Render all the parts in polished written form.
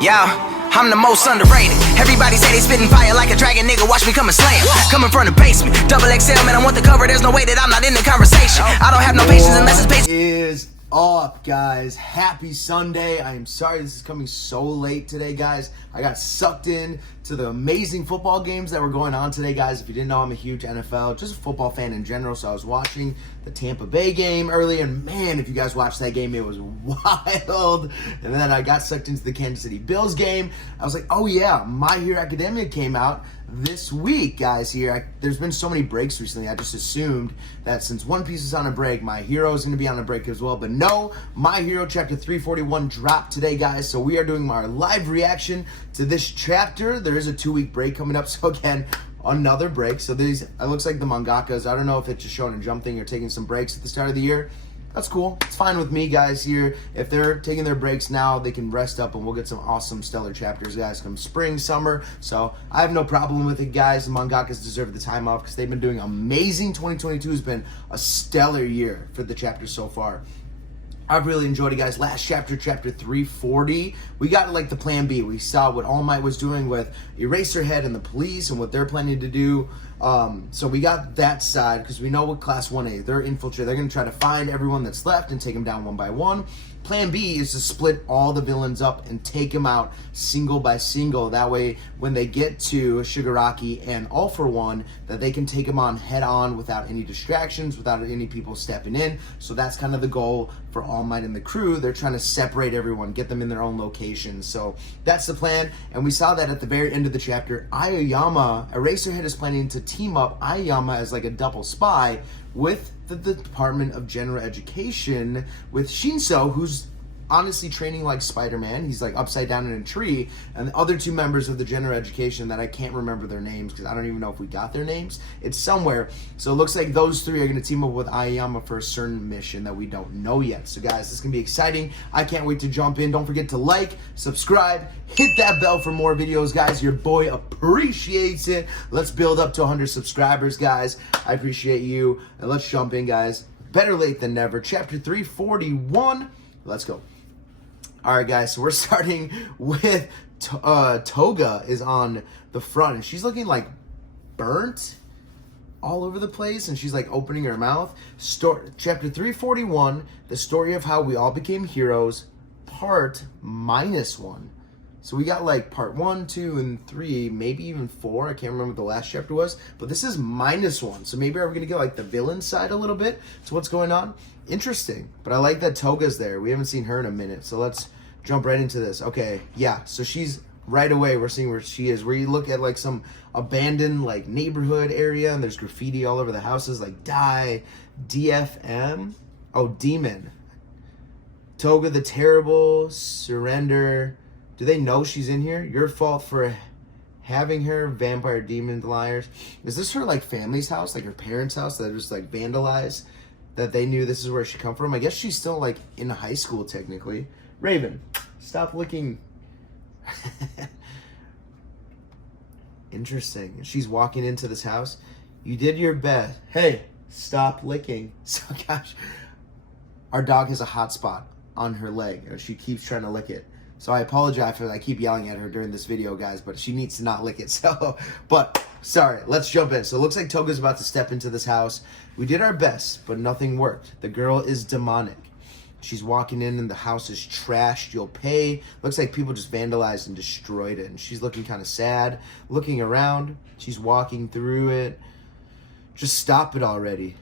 Yeah, I'm the most underrated. Everybody say they spitting fire like a dragon, nigga. Watch me come and slam. Coming from the basement, double XL, man. I want the cover. There's no way that I'm not in the conversation. I don't have no patience unless it's patient. Is up, guys? Happy Sunday. I am sorry this is coming so late today, guys. I got sucked in to the amazing football games that were going on today, guys. If you didn't know, I'm a huge NFL, just a football fan in general, so I was watching the Tampa Bay game early, and man, if you guys watched that game, it was wild. And then I got sucked into the Kansas City Bills game. I was like, oh yeah, My Hero Academia came out this week, guys. There's been so many breaks recently. I just assumed that since One Piece is on a break, My Hero is going to be on a break as well. But no, My Hero chapter 341 dropped today, guys. So we are doing our live reaction to this chapter. There is a 2-week break coming up. So again, another break. So it looks like the mangakas, I don't know if it's just showing a jump thing or taking some breaks at the start of the year. That's cool. It's fine with me, guys, here. If they're taking their breaks now, they can rest up and we'll get some awesome stellar chapters, guys, come spring, summer. So I have no problem with it, guys. The mangakas deserve the time off because they've been doing amazing. 2022 has been a stellar year for the chapters so far. I've really enjoyed it, guys. Last chapter, chapter 340, we got like the plan B. We saw what All Might was doing with Eraserhead and the police and what they're planning to do. So we got that side because we know what Class 1A, they're infiltrated. They're going to try to find everyone that's left and take them down one by one. Plan B is to split all the villains up and take them out single by single. That way, when they get to Shigaraki and All for One, that they can take them on head on without any distractions, without any people stepping in. So that's kind of the goal for All Might and the crew. They're trying to separate everyone, get them in their own locations. So that's the plan. And we saw that at the very end of the chapter. Eraserhead is planning to team up Aoyama as like a double spy with the Department of General Education with Shinso, who's honestly training like Spider-Man. He's like upside down in a tree. And the other two members of the General Education that I can't remember their names because I don't even know if we got their names. It's somewhere. So it looks like those three are going to team up with Aoyama for a certain mission that we don't know yet. So guys, this is going to be exciting. I can't wait to jump in. Don't forget to like, subscribe, hit that bell for more videos, guys. Your boy appreciates it. Let's build up to 100 subscribers, guys. I appreciate you. And let's jump in, guys. Better late than never. Chapter 341. Let's go. All right, guys, so we're starting with Toga is on the front, and she's looking like burnt all over the place, and she's like opening her mouth. Chapter 341, the story of how we all became heroes, part -1. So we got like part 1, 2, and 3, maybe even 4. I can't remember what the last chapter was, but this is -1. So maybe are we gonna get like the villain side a little bit to what's going on? Interesting, but I like that Toga's there. We haven't seen her in a minute, so let's jump right into this. Okay, yeah, so she's right away. We're seeing where she is. Where you look at like some abandoned like neighborhood area, and there's graffiti all over the houses, like die, DFM, oh demon, Toga the terrible, surrender. Do they know she's in here? Your fault for having her, vampire, demon, liars. Is this her like family's house, like her parents' house that just like vandalized? That they knew this is where she come from. I guess she's still like in high school technically. Raven, stop licking. Interesting. She's walking into this house. You did your best. Hey, stop licking. So gosh, our dog has a hot spot on her leg. She keeps trying to lick it. So I apologize for that. I keep yelling at her during this video, guys, but she needs to not lick it. So, but sorry, let's jump in. So it looks like Toga's about to step into this house. We did our best, but nothing worked. The girl is demonic. She's walking in and the house is trashed. You'll pay. Looks like people just vandalized and destroyed it. And she's looking kind of sad, looking around. She's walking through it. Just stop it already.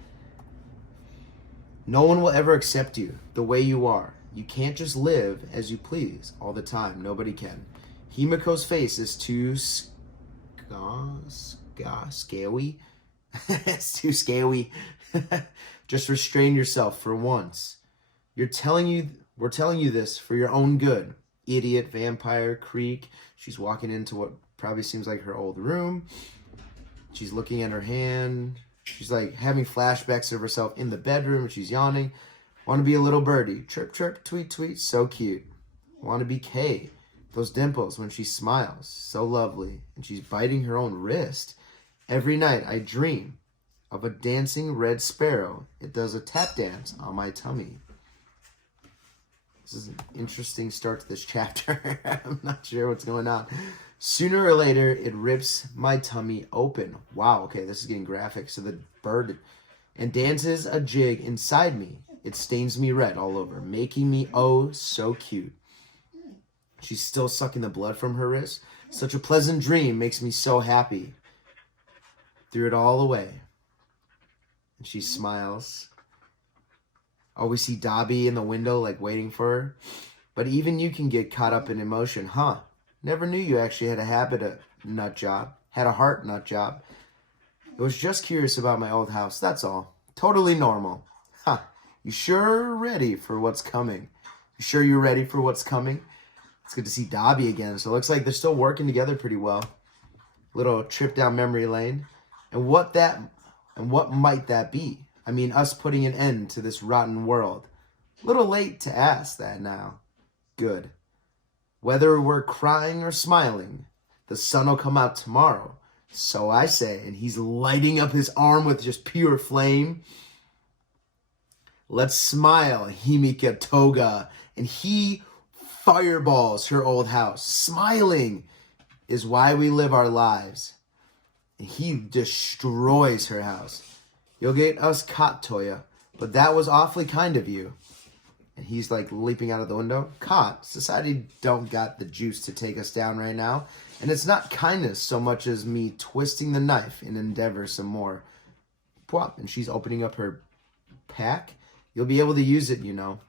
No one will ever accept you the way you are. You can't just live as you please all the time. Nobody can. Himiko's face is too scary. It's too scary. Just restrain yourself for once. We're telling you this for your own good. Idiot, vampire, creek. She's walking into what probably seems like her old room. She's looking at her hand. She's like having flashbacks of herself in the bedroom. She's yawning. Want to be a little birdie. Chirp, chirp, tweet, tweet. So cute. Want to be Kay. Those dimples when she smiles. So lovely. And she's biting her own wrist. Every night I dream of a dancing red sparrow. It does a tap dance on my tummy. This is an interesting start to this chapter. I'm not sure what's going on. Sooner or later, it rips my tummy open. Wow, okay, this is getting graphic. So the bird and dances a jig inside me. It stains me red all over, making me oh so cute. She's still sucking the blood from her wrist. Such a pleasant dream makes me so happy. Threw it all away. And she smiles. Oh, we see Dobby in the window, like, waiting for her. But even you can get caught up in emotion, huh? Never knew you actually had a nut job. Had a heart nut job. I was just curious about my old house, that's all. Totally normal. Huh. You sure ready for what's coming? You sure you're ready for what's coming? It's good to see Dobby again. So it looks like they're still working together pretty well. Little trip down memory lane. And what might that be? I mean, us putting an end to this rotten world. Little late to ask that now. Good. Whether we're crying or smiling, the sun will come out tomorrow. So I say, and he's lighting up his arm with just pure flame. Let's smile, Himika Toga. And he fireballs her old house. Smiling is why we live our lives. And he destroys her house. You'll get us caught, Toya, but that was awfully kind of you. And he's like leaping out of the window. Caught. Society don't got the juice to take us down right now. And it's not kindness so much as me twisting the knife in endeavor some more. Plop. And she's opening up her pack. You'll be able to use it, you know.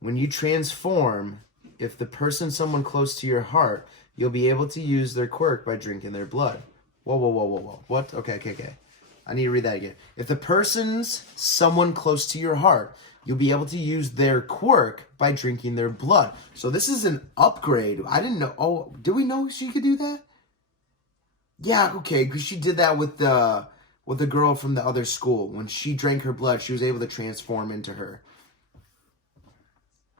When you transform, if the person someone close to your heart, you'll be able to use their quirk by drinking their blood. Whoa. What? Okay. I need to read that again. If the person's someone close to your heart, you'll be able to use their quirk by drinking their blood. So this is an upgrade. I didn't know. Oh, did we know she could do that? Yeah, okay, because she did that with the girl from the other school. When she drank her blood, she was able to transform into her.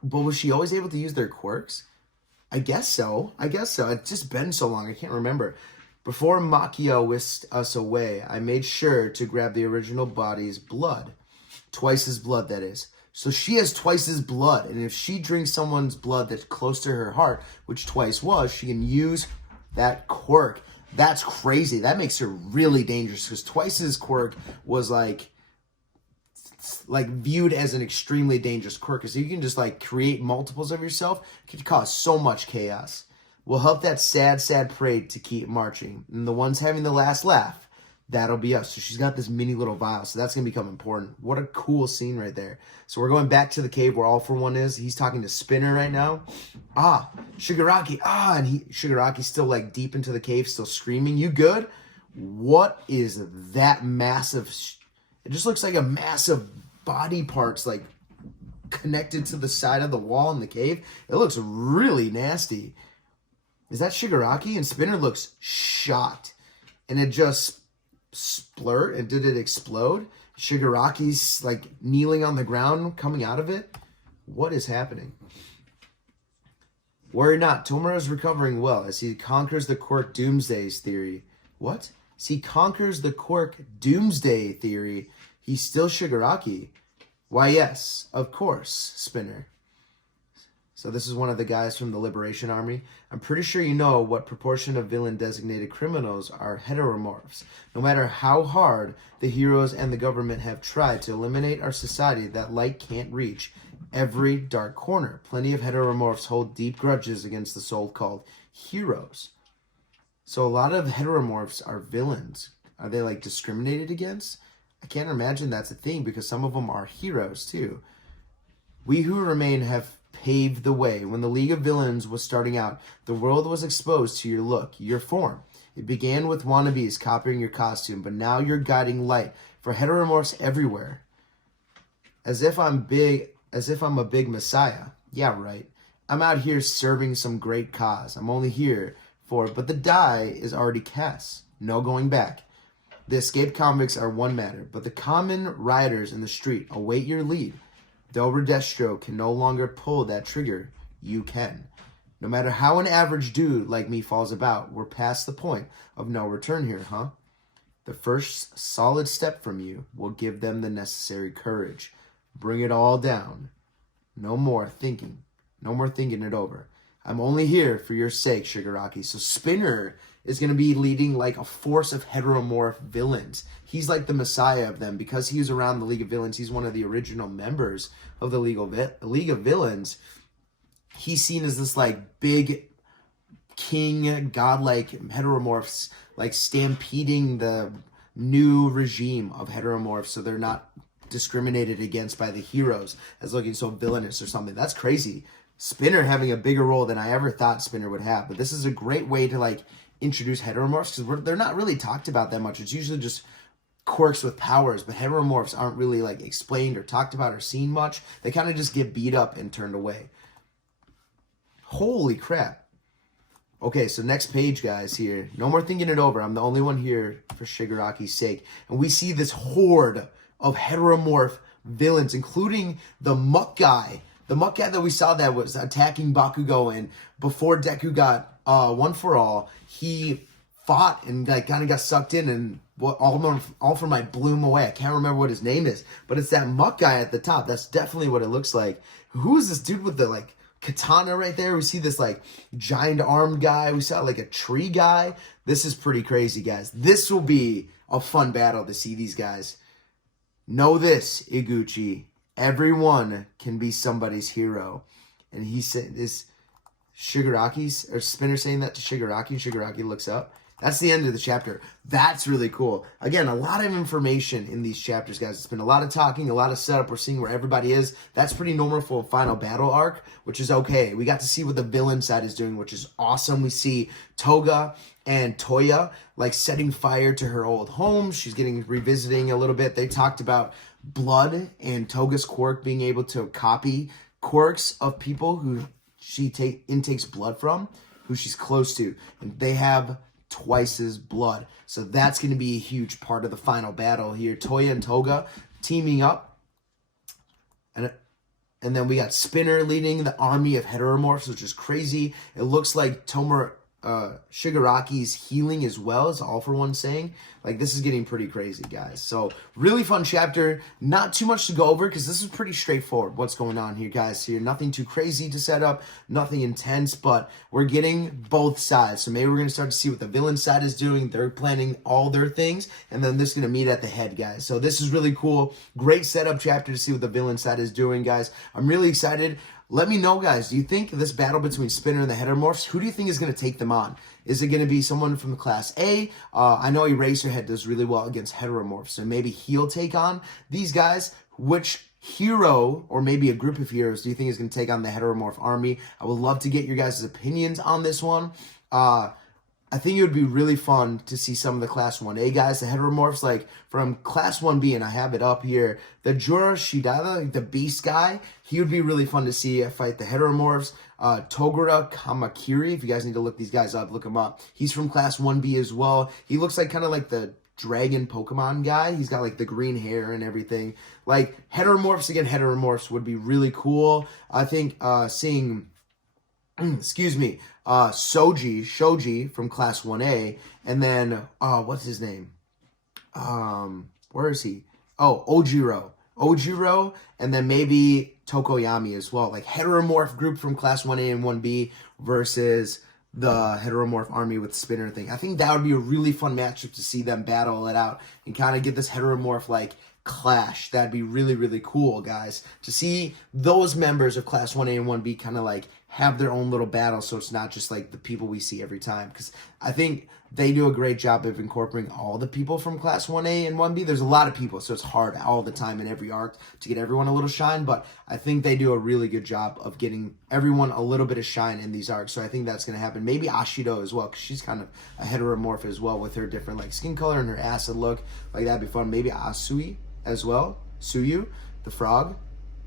But was she always able to use their quirks? I guess so. It's just been so long. I can't remember. Before Makio whisked us away, I made sure to grab the original body's blood. Twice his blood, that is. So she has twice his blood. And if she drinks someone's blood that's close to her heart, which twice was, she can use that quirk. That's crazy. That makes her really dangerous because twice's quirk was like viewed as an extremely dangerous quirk. So you can just like create multiples of yourself. It could cause so much chaos. We'll help that sad parade to keep marching. And the ones having the last laugh, that'll be us. So she's got this mini little vial. So that's going to become important. What a cool scene right there. So we're going back to the cave where All For One is. He's talking to Spinner right now. Shigaraki. And Shigaraki's still like deep into the cave, still screaming. You good? What is that massive... It just looks like a massive body parts like connected to the side of the wall in the cave. It looks really nasty. Is that Shigaraki? And Spinner looks shocked. And it just splurt. And did it explode? Shigaraki's like kneeling on the ground coming out of it. What is happening? Worry not. Tomura's recovering well as he conquers the quirk Doomsday's theory. What? As he conquers the quirk Doomsday theory, he's still Shigaraki. Why, yes, of course, Spinner. So this is one of the guys from the Liberation Army. I'm pretty sure you know what proportion of villain-designated criminals are heteromorphs. No matter how hard the heroes and the government have tried to eliminate our society, that light can't reach every dark corner. Plenty of heteromorphs hold deep grudges against the so-called heroes. So a lot of heteromorphs are villains. Are they like discriminated against? I can't imagine that's a thing because some of them are heroes too. We who remain have paved the way. When the League of Villains was starting out, the world was exposed to your look, your form. It began with wannabes copying your costume, but now you're guiding light for heteromorphs everywhere. As if I'm a big messiah. Yeah, right. I'm out here serving some great cause. I'm only here for it, but the die is already cast. No going back. The escaped convicts are one matter, but the common rioters in the street await your lead. Though Redestro can no longer pull that trigger, you can. No matter how an average dude like me falls about, we're past the point of no return here, huh? The first solid step from you will give them the necessary courage. Bring it all down. No more thinking. No more thinking it over. I'm only here for your sake, Shigaraki. So Spinner is going to be leading like a force of heteromorph villains. He's like the messiah of them because he was around the League of Villains. He's one of the original members of the League of Villains. He's seen as this like big king, godlike heteromorphs, like stampeding the new regime of heteromorphs so they're not discriminated against by the heroes as looking so villainous or something. That's crazy. Spinner having a bigger role than I ever thought Spinner would have. But this is a great way to like introduce heteromorphs because they're not really talked about that much. It's usually just quirks with powers, but heteromorphs aren't really like explained or talked about or seen much. They kind of just get beat up and turned away. Holy crap. Okay, so next page, guys, here. No more thinking it over. I'm the only one here for Shigaraki's sake. And we see this horde of heteromorph villains, including the Muck Guy. The Muck Guy that we saw that was attacking Bakugo, and before Deku got one for all, he fought and like kind of got sucked in, and all for my blew him away. I can't remember what his name is, but it's that Muck Guy at the top. That's definitely what it looks like. Who is this dude with the like katana right there? We see this like giant armed guy. We saw like a tree guy. This is pretty crazy, guys. This will be a fun battle to see these guys. Know this, Iguchi. Everyone can be somebody's hero. And he said this Shigaraki's or Spinner saying that to Shigaraki. Shigaraki looks up. That's the end of the chapter. That's really cool. Again, a lot of information in these chapters, guys. It's been a lot of talking, a lot of setup. We're seeing where everybody is. That's pretty normal for a final battle arc, which is okay. We got to see what the villain side is doing, which is awesome. We see Toga and Toya like setting fire to her old home. She's getting revisiting a little bit. They talked about blood and Toga's quirk being able to copy quirks of people who she intakes blood from, who she's close to. And they have twice as blood. So that's going to be a huge part of the final battle here. Toya and Toga teaming up. And then we got Spinner leading the army of heteromorphs, which is crazy. It looks like Shigaraki's healing as well, is all for one saying. Like, this is getting pretty crazy, guys. So, really fun chapter. Not too much to go over because this is pretty straightforward what's going on here, guys. Here, nothing too crazy to set up, nothing intense, but we're getting both sides. So, maybe we're going to start to see what the villain side is doing. They're planning all their things, and then this is going to meet at the head, guys. So, this is really cool. Great setup chapter to see what the villain side is doing, guys. I'm really excited. Let me know, guys. Do you think this battle between Spinner and the Heteromorphs, who do you think is going to take them on? Is it going to be someone from Class A? I know Eraserhead does really well against Heteromorphs, so maybe he'll take on these guys. Which hero, or maybe a group of heroes, do you think is going to take on the Heteromorph army? I would love to get your guys' opinions on this one. I think it would be really fun to see some of the Class 1A guys, the Heteromorphs, like from Class 1B, and I have it up here. The Jura Shidada, the Beast guy, he would be really fun to see fight the Heteromorphs. Togura Kamakiri, if you guys need to look these guys up, look him up. He's from Class 1B as well. He looks like kind of like the dragon Pokemon guy. He's got like the green hair and everything. Like Heteromorphs again, Heteromorphs would be really cool. I think seeing... Shoji from Class 1A, and then, what's his name? Where is he? Oh, Ojiro, and then maybe Tokoyami as well. Like, heteromorph group from Class 1A and 1B versus the heteromorph army with Spinner thing. I think that would be a really fun matchup to see them battle it out and kind of get this heteromorph, like, clash. That'd be really, really cool, guys, to see those members of Class 1A and 1B kind of like have their own little battle, so it's not just like the people we see every time, because I think they do a great job of incorporating all the people from Class 1A and 1B. There's a lot of people, so it's hard all the time in every arc to get everyone a little shine, but I think they do a really good job of getting everyone a little bit of shine in these arcs, so I think that's going to happen. Maybe Ashido as well, because she's kind of a heteromorph as well with her different like skin color and her acid look. Like, that'd be fun. Maybe Asui as well, Suyu, the frog.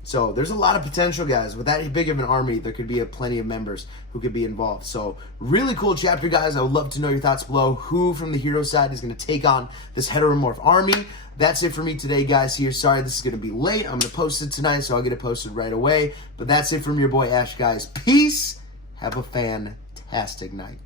So there's a lot of potential, guys. With that big of an army, there could be plenty of members who could be involved. So really cool chapter, guys. I would love to know your thoughts below. Who from the hero side is going to take on this heteromorph army? That's it for me today, guys. Here, sorry this is going to be late. I'm going to post it tonight, so I'll get it posted right away. But that's it from your boy Ash, guys. Peace. Have a fantastic night.